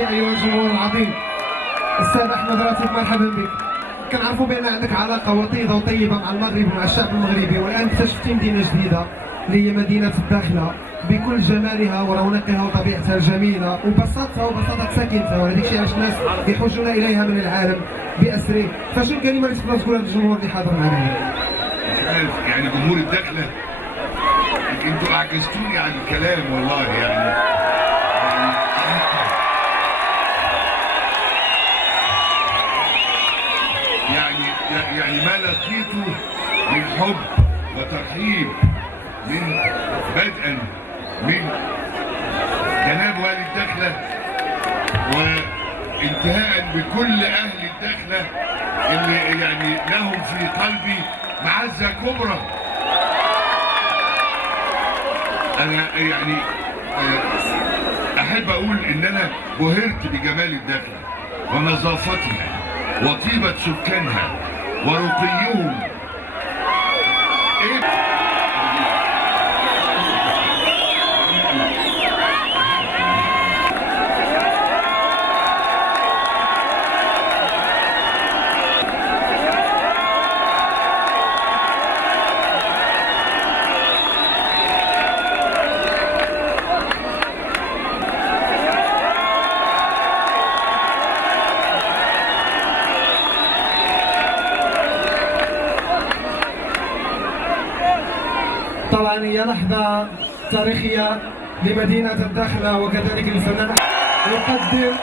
تحياتي ايها الجمهور العظيم. استاذ احمد راتب مرحبا بك. كنعرفوا بان عندك علاقه وطيده وطيبه مع المغرب ومع الشعب المغربي، والان اكتشفتي مدينه جديده اللي هي مدينه الداخله بكل جمالها ورونقها وطبيعتها الجميله وبساطتها وبساطه ساكنتها، وهذا الشيء علاش الناس يحوجون اليها من العالم باسره. فشنو الكلمه اللي تقدر تقولها للجمهور اللي حاضر معنا؟ يعني جمهور الداخله انتوا عكستوني عن الكلام والله يعني ما لقيته من حب وترحيب بدءا من جناب والي الداخله وانتهاء بكل اهل الداخله اللي يعني لهم في قلبي معزه كبرى. انا يعني احب اقول ان انا بهرت بجمال الداخله ونظافتها وطيبه سكانها ورقيهم. طبعا هي لحظة تاريخية لمدينة الداخلة وكذلك الفنان يقدم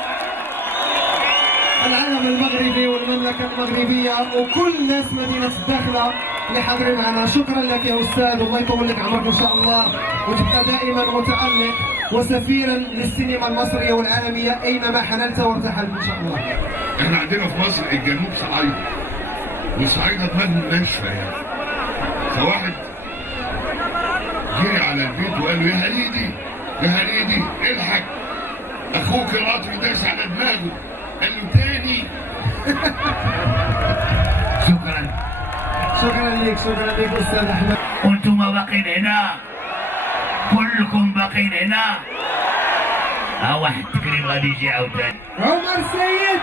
العلم المغربي والمملكة المغربية وكل ناس مدينة الداخلة اللي حاضرين معنا. شكرا لك يا أستاذ، والله يطول لك عمرك إن شاء الله وتبقى دائما متألق وسفيرا للسينما المصرية والعالمية أينما حللت وارتحلت إن شاء الله. احنا عندنا في مصر الجنوب صعيد والصعايدة دماغهم ناشفة يعني. فواحد جري على البيت وقال له يا هريدي يا هريدي الحق اخوك القطر داس على دماغه. قال له تاني. شكرا لك استاذ احمد. وانتم باقين هنا كلكم باقين هنا. ها واحد تكريم غادي يجي عاوتاني. عمر السيد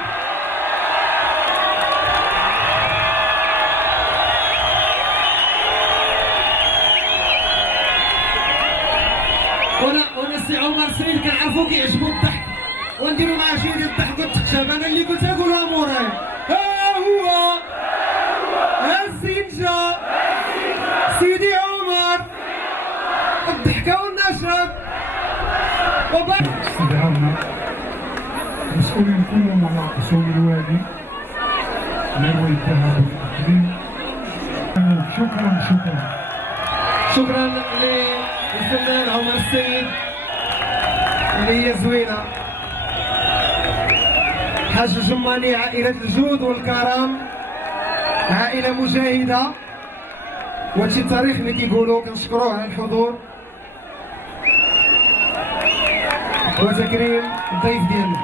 وانا السي عمر السيد كنعرفو كيعجبو الضحك ونديرو معاه شي ديال الضحك والتخشب. انا اللي قلت قولها موراي. ها هو السنجة سيدي عمر الضحكة والنشاط استدعاونا مسؤولين كلهم على اصول الوادي ناوي الذهب والتقديم. شكرا للفنان عمر السيد اللي هي زوينة. حاج الجماني عائلة الجود والكرم عائلة مجاهدة وهادشي التاريخ اللي كيقولوا. كنشكروه على الحضور وتكريم الضيف ديالنا.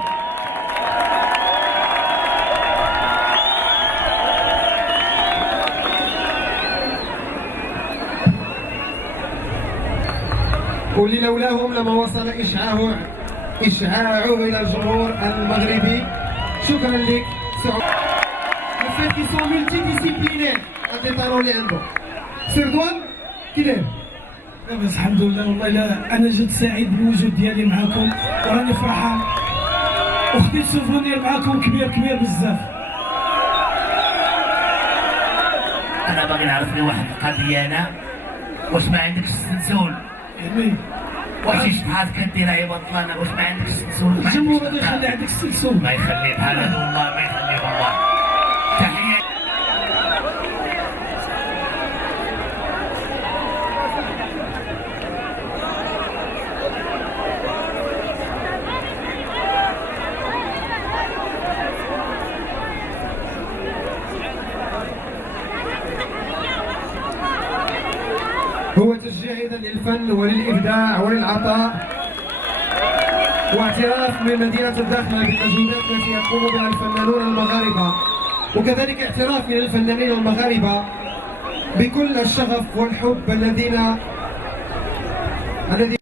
واللي لولاهم لما وصل إشعاعه إلى الجمهور المغربي. شكرا لك سعود. Le fait qu'ils sont multidisciplinaires هاد لي طارو اللي عنده. سي رضوان كي داير؟ لاباس الحمد لله. والله لا انا جد سعيد بالوجود ديالي معكم وراني فرحان وخديت سوفونير معكم كبير بزاف. انا باغي نعرف لي واحد القضيه. انا واش ما عندكش السنسول؟ يعني واش شي شحال كديرها يا بطلانه؟ واش ما عندكش السنسول؟ الجمهور غادي يخلي عندك السلسول. ما يخليه بحال هذا والله ما يخليه والله. تحيه. هو تشجيع ايضا للفن وللابداع وللعطاء واعتراف من مدينه الداخله بالمجهودات التي يقوم بها الفنانون المغاربه، وكذلك اعتراف من الفنانين المغاربه بكل الشغف والحب الذي